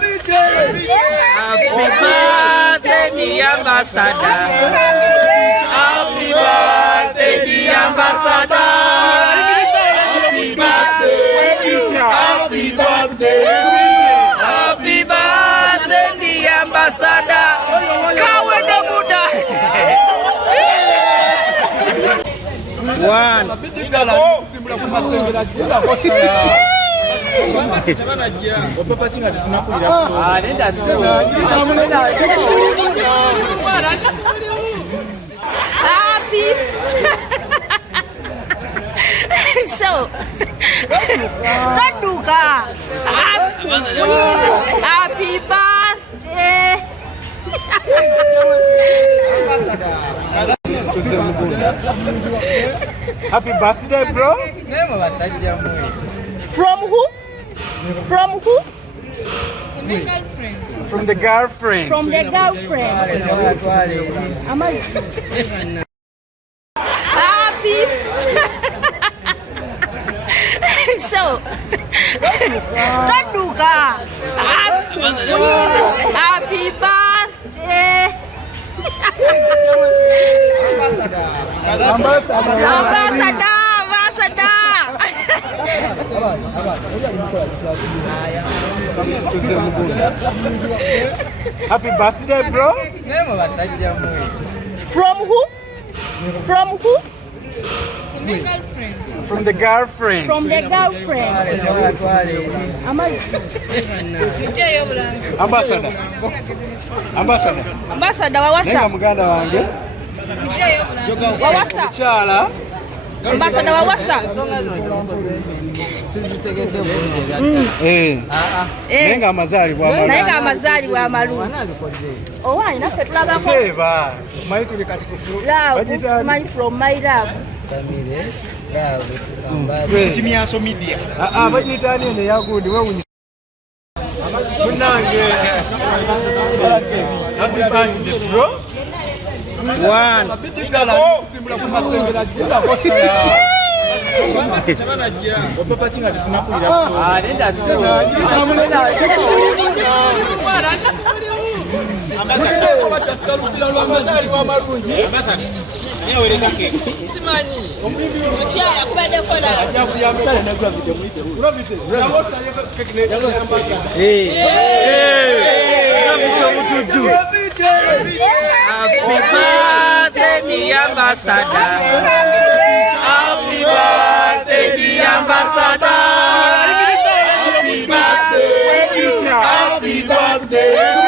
Happy birthday, dear ambassador. Happy birthday, dear ambassador. Happy birthday. Happy birthday. Happy birthday, dear ambassador. Kawede Buddha. One. Happy. So, Taduka. Happy birthday. Happy birthday, bro. From who? From who? From the girlfriend. From the girlfriend. Happy. So, Taduka. Happy birthday. Ambassador. Happy birthday, bro. From who? From who? From the girlfriend. From the girlfriend. Ambassador. Ambassador. Ambassador wawasa. Muganda wange. Wawasa. Chala. Ambassador wawasa. Nenga amazali bwa malu. Owani naffe tulabako. Teba. Maituli katikuku. Love, from my love. Chimiaso media. Bajitani ene yagundi wewe. Munange. Happy birthday, bro. One. Happy birthday, dear ambassador. Happy birthday, dear ambassador. Happy birthday. Happy birthday.